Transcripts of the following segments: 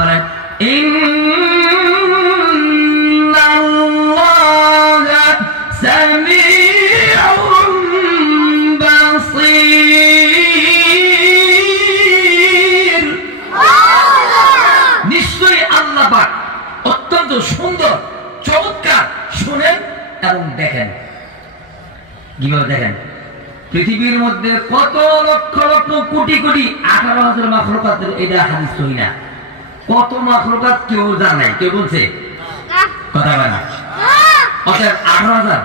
বলেন ইন্নাল্লাহা সামিউন বাসীর। নিশ্চয়ই আল্লাহ পাক অত্যন্ত সুন্দর, চমৎকার শুনেন এবং দেখেন। কিভাবে দেখেন? পৃথিবীর মধ্যে কত লক্ষ লক্ষ কোটি কোটি 18,000 মাখলুকাত, এটা হাদিস সহিহ না। কত মাখলুকাত কেউ জানে? কেউ বলছে? কথা বলে না। অতএব 18,000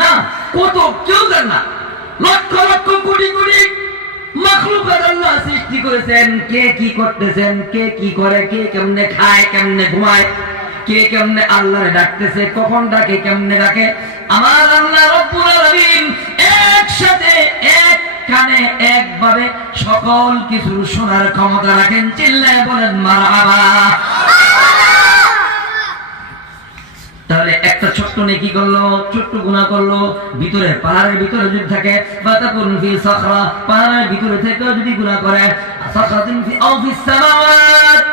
না, কত কেউ জানে না। লক্ষ লক্ষ কোটি কোটি মাখলুকাত আল্লাহ সৃষ্টি করেছেন। কে কি করতেছেন, কে কি করে, কে কেমনে খায়, কেমনে ঘুমায়, কে কেমনে আল্লাহরে ডাকতেছে, কখন ডাকে, কেমনে ডাকে। আমার আল্লাহ রব্বুল আলামিন একসাথে এক কানে একভাবে সকল কিছু শোনার ক্ষমতা রাখেন। চিল্লায় বলেন মারহাবা। তাহলে একটা ছোট্ট নেকি করলো, ছোট্ট গুনাহ করলো, ভিতরে পাহাড়ের ভিতরে যদি থাকে, ফাতাকুন ফি সাখরা, পাহাড়ের ভিতরে থেকে যদি গুনাহ করে, সাখরাতিন ফি আও ফিস সামাওয়াত,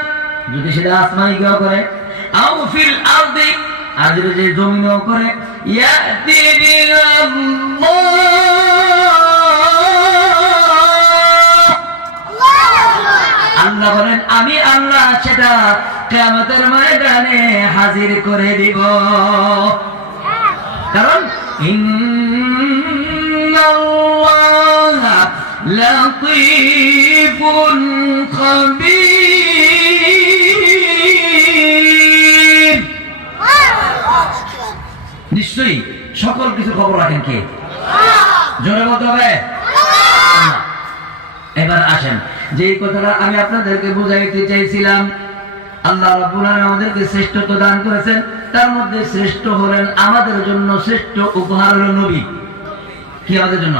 যদি সেটা আসমানে গিয়ে করে, আও ফিল আরদি, আর যদি জমিনেও করে, ইয়াতি বিল্লাহ, আল্লাহ বলেন আমি আল্লাহ সেটা কিয়ামতের ময়দানে হাজির করে দিব। কারণ ইন্নাল্লাহা লাতীফুন খাবীর। নিশ্চয়ই সকল কিছু খবর রাখেন কে? জোরে বলতে হবে। এবার আসেন, যে কথাটা আমি আপনাদেরকে বুঝাইতে চাইছিলাম, আল্লাহ রাব্বুল আলামিন আমাদেরকে শ্রেষ্ঠত্ব দান করেছেন, তার মধ্যে শ্রেষ্ঠ হলেন আমাদের জন্য শ্রেষ্ঠ উপহার হলো নবী। কি আমাদের জন্য?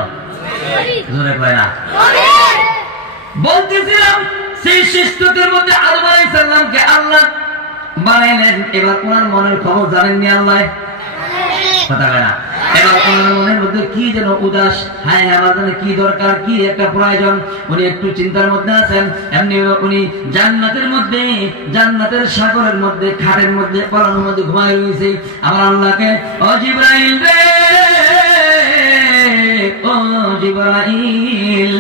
জোরে কয় না। বলতেছিলাম সেই শ্রেষ্ঠত্বের মধ্যে আদম আলাইহিস সালামকে আল্লাহ বানাইলেন। এবার ওনার মনের খবর জানেননি আল্লাহ? কথা কয় না। এবার ওনার মনের মধ্যে কি যেন উদাস, হ্যাঁ আমার জন্য কি দরকার, কি একটা প্রয়োজন, উনি একটু চিন্তার মধ্যে আছেন। এমনি উনি জান্নাতের মধ্যে, জান্নাতের সাগরের মধ্যে, খাটের মধ্যে, পলনের মধ্যে ঘুমায় রয়েছে। আমার আল্লাহকে, ও জিবরাইল রে, ও জিবরাইল,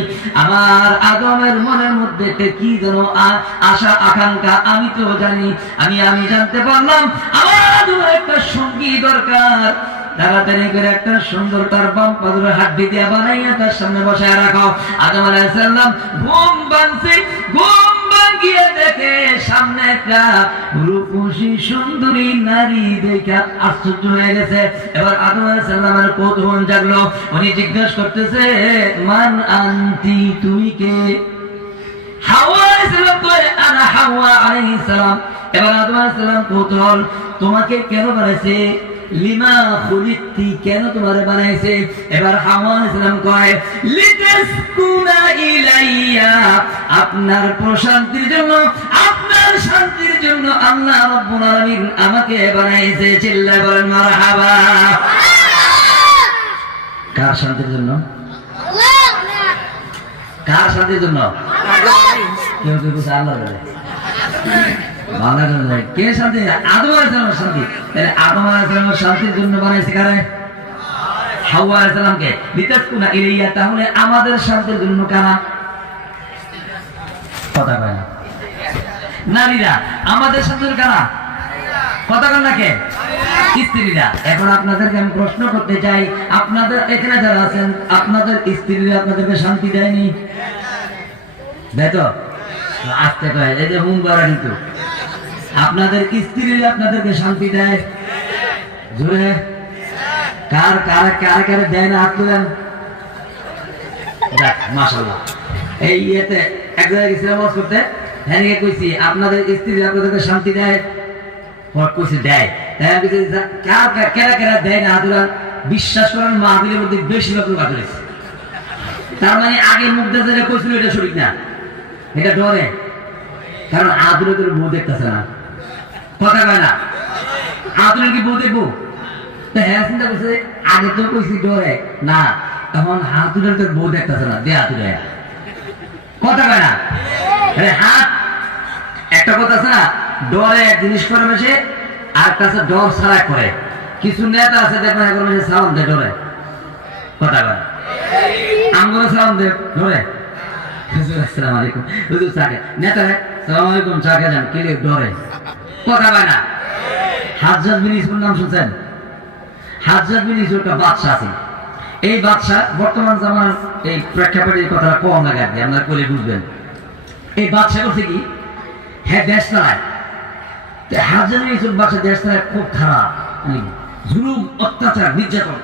আমার আদমের মনের মধ্যে কি যেন আশা আকাঙ্ক্ষা আমি তো জানি, আমি জানতে পারলাম আমার আদমের একটা সঙ্গী দরকার। তাড়াতাড়ি করে একটা সুন্দর তার বাম পাজরে হাড্ডি দিয়া বানাইয়া তার সামনে বসায় রাখো। আদম আলাইহিস সালাম ঘুম ভাঙছে, ঘুম ভাঙিয়ে দেখে সামনে একটা রূপসী সুন্দরী নারী দেখে আশ্চর্য হয়ে গেছে। এবার আদম আলাইহিস সালামের কৌতূহল জাগলো। উনি জিজ্ঞাসা করতেছে, মান আনতি, তুমি কে? হাওয়া আলাইহিস সালাম কয়, আনা হাওয়া আলাইহিস সালাম। এবার আদম আলাইহিস সালাম কৌতূহল, তোমাকে কেন বানাইছে? লিমা খুলিকতি, কেন তোমারে বানাইছে? এবার হাওয়া আলাইহিস সালাম কয়, লিতাসকুনা ইলাইয়া, আপনার প্রশান্তির জন্য, আপনার শান্তির জন্য আল্লাহ রাব্বুল আলামিন আমাকে বানাইছে। চিল্লায় বলেন মারহাবা। কার শান্তির জন্য? কার শান্তির জন্য? কেউ কেউ বলছে আল্লাহ বলে কে শান্তি? আদম আলাইহিস সালামের শান্তি। তাহলে আদম আলাইহিস সালামের শান্তির জন্য বানাইছে কারে? হাওয়া আলাইহিস সালামকে। লিতাসকুনা ইলাইয়া, তাহলে আমাদের শান্তির জন্য কারা? কথা কয় না। নারীরা। আমাদের শান্তির কারা? কথা কয় না কে? স্ত্রীরা। এখন আপনাদেরকে আমি প্রশ্ন করতে চাই, আপনাদের এখানে যারা আছেন, আপনাদের স্ত্রীরা আপনাদেরকে শান্তি দেয়নি? দেয় তো? আসতে কয়, এই যে মুম্বারা কিন্তু আপনাদের স্ত্রীরা আপনাদেরকে শান্তি দেয়? জোরে কার কার কার কার দেয় না? হাত তুলেন। মাশাআল্লাহ। এই ইয়েতে এক জায়গায় গেছিলাম ওয়াজ করতে, হ্যাঁ কইছি আপনাদের স্ত্রীরা আপনাদেরকে শান্তি দেয়? কইছি দেয়। কার কারা কারা দেয় না? হাত তুলেন। বিশ্বাস করেন মাহফিলের মধ্যে বেশিরভাগ লোক হাত তুলেছে। তার মানে আগে মুখ দিয়ে কইছিল এটা সঠিক না, এটা ডরে। কারণ আদুরে তোর বউ দেখতেছে না। কথা কয় না। আদুরে কি বউ দেখবো? তো হ্যাঁ চিন্তা করছে, আগে তো কইছি ডরে না, তখন হাতুরে তোর বউ দেখতেছে না, দে হাতুরে। কথা কয় না। হাত একটা কথা আছে না, ডরে এক জিনিস করে বেশি, আর একটা আছে ডর ছাড়া করে। কিছু নেতা আছে দেখবেন এখন বেশি সালাম দেয় ডরে, কথা বলে আমগুলো সালাম দেয় ডরে। আসসালামু আলাইকুম হুজুর চাকে নেতা সালাম আলাইকুম চাকে যান কে ডরে, কথা বলে না। হাজ্জাজ বিন ইউসুফের নাম শুনছেন? হাজ্জাজ বিন ইউসুফ একটা বাদশা আছে। এই বাদশা বর্তমান জামানার এই প্রেক্ষাপটে এই কথাটা কম লাগে আপনি আপনারা বলে বুঝবেন। এই বাদশা করছে কি, হ্যাঁ দেশ চালায়। হাজ্জাজ বিন ইউসুফ বাদশা দেশ চালায় খুব খারাপ, জুলুম অত্যাচার নির্যাতন।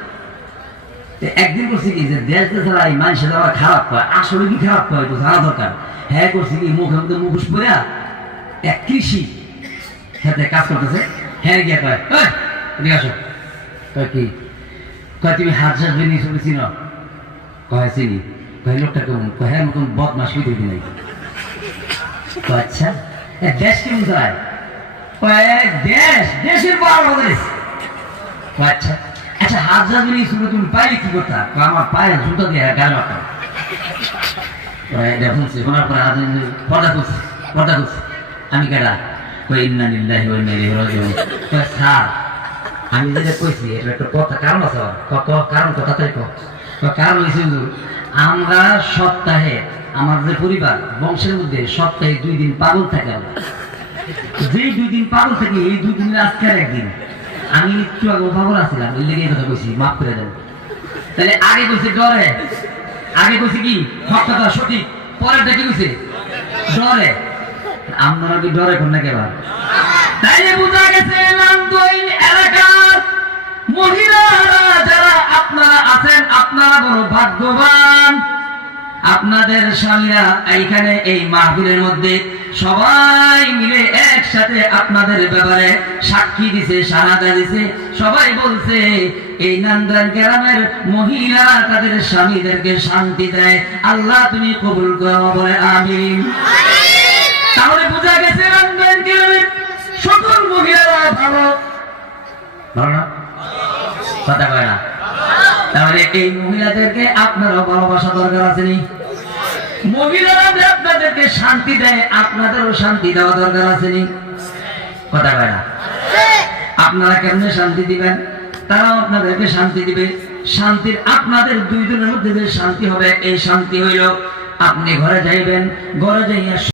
একদিন করছে কি যে দেশ চালায় মানুষের যারা খারাপ হয়, আসলে কি খারাপ হয় তো জানা দরকার। হ্যাঁ করছে কি মুখের মধ্যে মুখোশ পরে এক কৃষি হাতে কাজ করতেছে। হ্যাঁ গিয়া কয় এদিকে আসো, কয় কি, কয় তুমি হাজ্জাজ বিন ইউসুফ চিনো? কয় চিনি। কয় লোকটা কেমন? কয় হ্যাঁ মতন বদমাশ হইতে নাই। আচ্ছা দেশ কেমন চালায়? দেশ দেশের বড় দেশ। আচ্ছা আচ্ছা হাজ্জাজ বিন ইউসুফ তুমি পাইলে কি করতা? আমার পায়ে জুতো দিয়ে গাল মারতাম। শুনছি শোনার পরে পর্দা খুলছি, পর্দা খুলছি। আমি কেডা? ইন্না লিল্লাহি ওয়া ইন্না ইলাইহি রাজিউন। স্যার আমি যেটা কইছি এটা একটা কথা, কারণ আছে, কারণ কথা তাই কারণ হয়েছে আমরা সপ্তাহে আমার যে পরিবার বংশের মধ্যে সপ্তাহে 2 দিন পাগল থাকে। যে 2 দিন পাগল থাকি এই 2 দিনের আজকের একদিন আমি একটু আগে পাগল আসছিলাম, ওই লেগে কথা কইছি, মাফ করে দেন। তাহলে আগে কইছে ডরে, আগে কইছে কি কথা সঠিক, পরেরটা কি কইছে ডরে। আপনারা কি ডরে কোন না কেবা? তাইলে বোঝা গেছে নান্দোইল এলাকার মহিলারা যারা আপনারা আছেন আপনারা বড় ভাগ্যবান। আপনাদের স্বামীরা এইখানে এই মাহফিলের মধ্যে সবাই মিলে একসাথে আপনাদের ব্যাপারে সাক্ষী দিছে, শাহাদা দিছে। সবাই বলছে এই নান্দাইল গ্রামের মহিলারা তাদের স্বামীদেরকে শান্তি দেয়। আল্লাহ তুমি কবুল করো, বলে আমিন। তাহলে বোঝা গেছে নান্দাইল গ্রামের সকল মহিলারা ভালো, ভালো না? কথা কয় না? তাহলে এই মহিলাদেরকে আপনারও ভালোবাসা দরকার আছে নি? মহিলারা যে আপনাদেরকে শান্তি দেয় আপনাদেরও শান্তি দেওয়া দরকার আছে নি? কথা কয় না? আপনারা কেমনে শান্তি দিবেন? তারাও আপনাদেরকে শান্তি দিবে। শান্তির আপনাদের 2 জনের মধ্যে যে শান্তি হবে, এই শান্তি হইল আপনি ঘরে যাইবেন, ঘরে যাইয়া